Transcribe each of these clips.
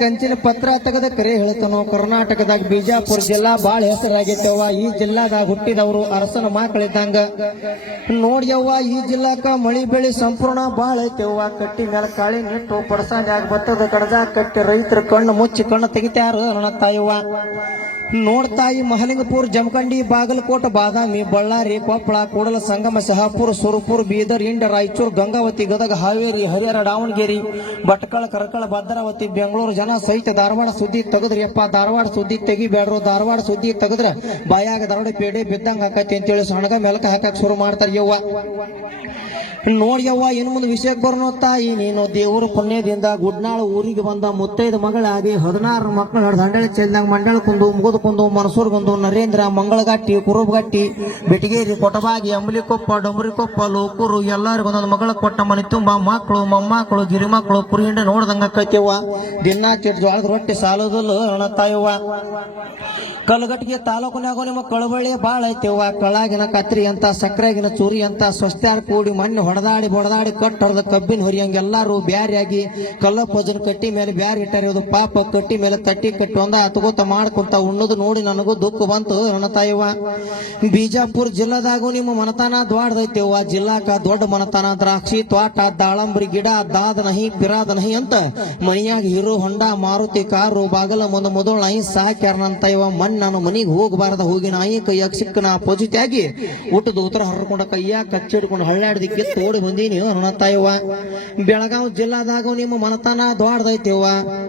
ಕಂಚಿನ ಪತ್ರ ತೆಗೆದ ಕರೆ ಹೇಳ್ತಾನೋ. ಕರ್ನಾಟಕದಾಗ ಬಿಜಾಪುರ ಜಿಲ್ಲಾ ಬಾಳ ಹೆಸರಾಗೈತವ್ವ ಈ ಜಿಲ್ಲಾದಾಗ ಹುಟ್ಟಿದವರು ಅರಸನ ಮಕ್ಕಳಿದ್ದಂಗ. ನೋಡ್ಯವ್ವ ಈ ಜಿಲ್ಲಾಕ ಮಳಿ ಬೆಳಿ ಸಂಪೂರ್ಣ ಬಾಳ ಐತೆವ್ವ ಕಟ್ಟಿ ಮೇಲೆ ಕಾಳಿ ನಿಟ್ಟು ಪಡಸಾನ್ಯಾಗ ಭತ್ತದ ಕಡದ ಕಟ್ಟಿ ರೈತರ ಕಣ್ಣು ಮುಚ್ಚಿ ಕಣ್ಣು ತೆಗಿತಾರ ನನ್ನ ತಾಯವ್ವ. ನೋಡ್ತಾಯಿ ಮಹಲಿಂಗಪುರ, ಜಮಖಂಡಿ, ಬಾಗಲಕೋಟ, ಬಾದಾಮಿ, ಬಳ್ಳಾರಿ, ಕೊಪ್ಪಳ, ಕೂಡಲ, ಸಂಗಮ, ಶಹಾಪುರ, ಸುರಪುರ, ಬೀದರ್, ಇಂಡ ರಾಯಚೂರು, ಗಂಗಾವತಿ, ಗದಗ, ಹಾವೇರಿ, ಹರಿಹರ, ದಾವಣಗೆರೆ, ಭಟ್ಕಳ, ಕರಕಳ, ಭದ್ರಾವತಿ, ಬೆಂಗಳೂರು ಜನ ಸಹಿತ ಧಾರವಾಡ ಸುದ್ದಿ ತೆಗದ್ರಿ. ಅಪ್ಪ ಧಾರವಾಡ ಸುದ್ದಿ ತೆಗಿಬೇಡ್ರು ಧಾರವಾಡ ಸುದ್ದಿ ತೆಗದ್ರ ಬಾಯಾಗ ದರೋಡೆ ಪೇಡೆ ಬಿದ್ದಂಗ ಹಾಕತಿ ಅಂತೇಳಿ ಸಣ್ಣಗ ಮೆಲಕ ಹಾಕಕ್ ಶುರು ಮಾಡ್ತಾರೆ ಯವ್ವ. ನೋಡ್ಯವ್ವ ಇನ್ನು ಮುಂದೆ ವಿಷಯಕ್ಕೆ ಬರೋಣ ತಾಯಿ. ನೀನು ದೇವರು ಪುಣ್ಯದಿಂದ ಗುಡ್ನಾಳು ಊರಿಗೆ ಬಂದ ಮುತ್ತೈದ ಮಗಳಾಗಿ ಹದಿನಾರು ಮಕ್ಕಳು ಹಂಡಳಿ ಚೆಲ್ದಂಗ ಮಂಡಳ ಕುಂದು ಮುಗುದುಕುಂದು ಮನಸೂರ್ಗುಂದು ನರೇಂದ್ರ ಮಂಗಳಗಟ್ಟಿ, ಕುರುಬಗಟ್ಟಿ, ಬೆಟಗೇರಿ, ಕೊಟಬಾಗಿ, ಅಂಬಲಿಕೊಪ್ಪ, ಡೊಂಬರಿಕೊಪ್ಪ, ಲೋಕೂರು, ಎಲ್ಲರಿಗೂ ಒಂದೊಂದು ಮಗಳ ಕೊಟ್ಟ ಮನೆ ತುಂಬ. ಮಕ್ಕಳು, ಮೊಮ್ಮಕ್ಕಳು ಗಿರಿ ಮಕ್ಕಳು ಕುರಿ ಹಿಂಡೆ ನೋಡ್ದಂಗ ಕೈತೇವ ದಿನ ಚಿಟ್ ಜೋಳದ ರೊಟ್ಟಿ ಸಾಲದಲ್ಲೂ ಅಣತಾಯವ್ವ ತಾಯವ್ವ. ಕಲಗಟ್ಟಿಗೆ ತಾಲೂಕಿನಾಗ ನಿಮ್ಮ ಕಳಬಳ್ಳಿ ಬಾಳ ಐತಿವ್ವ. ಕಳಾಗಿನ ಕತ್ರಿ ಅಂತ ಸಕ್ಕರೆಗಿನ ಚೂರಿ ಅಂತ ಸ್ವಸ್ಥ್ಯಾರ ಕೂಡಿ ಮಣ್ಣು ಹೊಡೆದಾಡಿ ಬಡದಾಡಿ ಕಟ್ಟರ್ದ ಕಬ್ಬಿನ ಹುರಿಯಂಗೆ ಎಲ್ಲಾರು ಬ್ಯಾರಿಯಾಗಿ ಕಲ್ಲ ಭೋಜನ ಕಟ್ಟಿ ಮೇಲೆ ಬ್ಯಾರಿ ಇಟ್ಟಾರ ಪಾಪ ಕಟ್ಟಿ ಮೇಲೆ ತಟ್ಟಿ ಕಟ್ಟಿ ಒಂದ ಹತ್ಕೋತ ಮಾಡ್ಕೊಂತ ಉಣ್ಣದು ನೋಡಿ ನನಗೂ ದುಃಖ ಬಂತು. ನನ್ನ ತಾಯವ್ವ, ಬಿಜಾಪುರ ಜಿಲ್ಲಾದಾಗೂ ನಿಮ್ಮ ಮನತಾನ ದ್ವಾಡ್ದೈತೇವ ಜಿಲ್ಲಾಕ ದೊಡ್ಡ ಮನತಾನ, ದ್ರಾಕ್ಷಿ, ತೋಟ, ದಾಳಂಬ್ರಿ, ಗಿಡ, ದಾದ ನಹಿ ಪಿರಾದ ನಹಿ ಅಂತ ಮನಿಯಾಗ ಹೀರೋ, ಹೊಂಡ, ಮಾರುತಿ, ಕಾರು, ಬಾಗಲ, ಮುಂದ ಮೊದಲ ನಾಯಿ ಸಾಕ್ಯಾರ ನನ್ನ ತಾಯಿವ ಮನ್ ನಾನು ಮನಿಗೆ ಹೋಗಬಾರದ ಹೋಗಿ ನಾಯಿ ಕೈಯಾಗ ಸಿಕ್ಕ ನಾ ಪೊಜಿತಿಯಾಗಿ ಊಟದ ಉತ್ತರ ಹೊರಕೊಂಡ ಕೈಯಾಗ ಕಚ್ಚಿಡ್ಕೊಂಡು ಹಳ್ಳಾಡ್ದಿಕ್ಕೆ ತೋಡಿ ಬಂದೀನಿ ನನ್ನ ತಾಯವ್ವ. ಬೆಳಗಾವ್ ಜಿಲ್ಲಾದಾಗ ನಿಮ್ಮ ಮನತಾನ ದ್ವಾಡ್ದೈತೇವ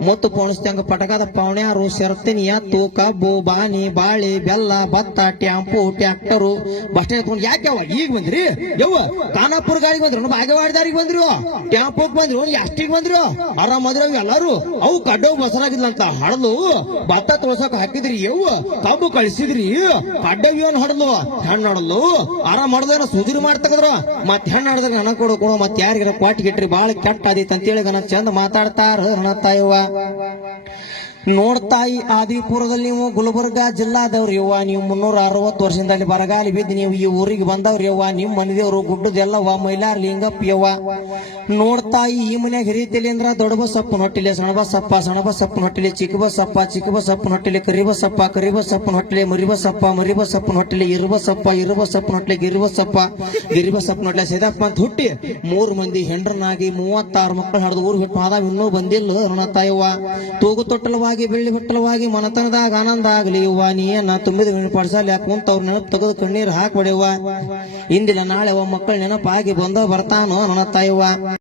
ಮತ್ತು ಪೋಣಿಸ್ದಂಗ ಪಟಕದ ಪವಣ್ಯಾರು ಸೆರ್ತಿನಿ ತೂಕ ಕಬ್ಬು ಬಾನಿ ಬಾಳೆ, ಬೆಲ್ಲ, ಭತ್ತ, ಟ್ಯಾಂಪು, ಟ್ಯಾಕ್ಟರು, ಬಸ್ ಸ್ಟ್ಯಾಂಡ್ ಯಾಕೆ ಅವ ಈಗ ಬಂದ್ರಿ? ಯವ್ವ ಖಾನಾಪುರ ಗಾಡಿಗೆ ಬಂದ್ರು ಬಾಗವಾಡಿ ದಾರಿಗೆ ಬಂದ್ರು ಟ್ಯಾಂಪೋಕ್ ಬಂದ್ರು ಎಷ್ಟಿಗೆ ಬಂದ್ರು ಆರಾಮ್ ಬಂದ್ರೆ ಎಲ್ಲಾರು. ಅವು ಕಡ್ಡೋಗ್ ಬಸರಾಗಿದ್ಲಂತ ಹಡಲು, ಭತ್ತ ತೋರ್ಸಕ್ ಹಾಕಿದ್ರಿ ಯವ್ವ, ಕಬ್ಬು ಕಳಿಸಿದ್ರಿ ಕಡ್ಡ ಇವನ್ ಹಡಲು? ಹೆಣ್ಣು ಹಡಲು. ಆರಾಮ್ ಹೊಡೆದೇನ ಸುಜಿರು ಮಾಡ್ತಕದ್ರ. ಮತ್ ಹೆಣ್ಣು ಹಡದ್ರೆ ನನಗ್ ಕೊಡು ಕೊಡು ಮತ್ ಯಾರಿಗಾರ ಕ್ವಾಟ್ ಗಿಟ್ರಿ ಬಾಳ ಕೆಟ್ಟ ಆದೈತೆ ಅಂತೇಳಿ ನನ್ ಚಂದ ಮಾತಾಡ್ತಾರ ನನ್ನ ತಾಯವ್ವ ನೋಡ್ತಾಯಿ ಆದಿಪುರದಲ್ಲಿ ನೀವು ಗುಲ್ಬರ್ಗ ಜಿಲ್ಲಾದವ್ರು ಯವ್ವ. ನೀವು ಮುನ್ನೂರ ಅರವತ್ತು ವರ್ಷದಲ್ಲಿ ಬರಗಾಲಿ ಬಿದ್ದು ನೀವು ಈ ಊರಿಗೆ ಬಂದವ್ರು ಯವ್ವ. ನಿಮ್ಮ ಮನೆದೇವ್ರು ವಾ ಮೈಲಾರ್ ಲಿಂಗಪ್ಪ ಯವ್ವ. ನೋಡ್ತಾಯಿ ಈ ಮನ್ಯಾಗ ಹಿರಿತಿಲಿ ಅಂದ್ರ ದೊಡ್ಡ ಬಸಪ್ಪ ನೊಟ್ಟಿಲೆ ಸಣ್ಣ ಬಸಪ್ಪ ಸಣ್ಣ ಬಸಪ್ಪ ನೊಟ್ಟಿಲೆ ಚಿಕ್ಕ ಬಸಪ್ಪ ಚಿಕ್ಕ ಬಸಪ್ಪ ನೊಟ್ಟಿಲೆ ಕರಿ ಬಸಪ್ಪ ಕರಿ ಬಸಪ್ಪ ನೊಟ್ಟಿಲೆ ಮರಿ ಬಸಪ್ಪ ಮರಿ ಬಸಪ್ಪ ನೊಟ್ಟಿಲೆ ಇರುವ ಬಸಪ್ಪ ಇರುವ ಬಸಪ್ಪ ಹೊಟ್ಟಿಲೆ ಗಿರಿ ಬಸಪ್ಪ ಗಿರಿ ಬಸಪ್ಪ ಹೊಟ್ಟಿಲೆ ಸೇದಪ್ಪ ಅಂತ ಹುಟ್ಟಿ ಮೂರು ಮಂದಿ ಹೆಂಡ್ರನಾಗಿ ಮೂವತ್ತಾರು ಮಕ್ಕಳು ಹಡ್ದು ಊರು ಬಿಟ್ಟು ಆದಾವ ಇನ್ನೂ ಬಂದಿಲ್ಲ ನನ್ನ ತಾಯವ್ವ ತೂಗು ತೊಟ್ಟಲವಾಗಿ ಬೆಳ್ಳಿ ಬಟ್ಟಲವಾಗಿ ಮನತನದಾಗ ಆನಂದ ಆಗಲಿ ಯವ್ವ ನೀ ಏನ ತುಂಬಿದ ಪಡ್ಸಲ್ ಯಾಕೆ ಕುಂತ ಅವ್ರ ನೆನಪು ತೆಗೆದು ಕಣ್ಣೀರು ಹಾಕ್ಬಿಡವ್ವ. ಇಂದಿನ ನಾಳೆ ಮಕ್ಕಳ ನೆನಪಾಗಿ ಬಂದೋ ಬರ್ತಾನೋ ನನ್ನ ತಾಯವ್ವ.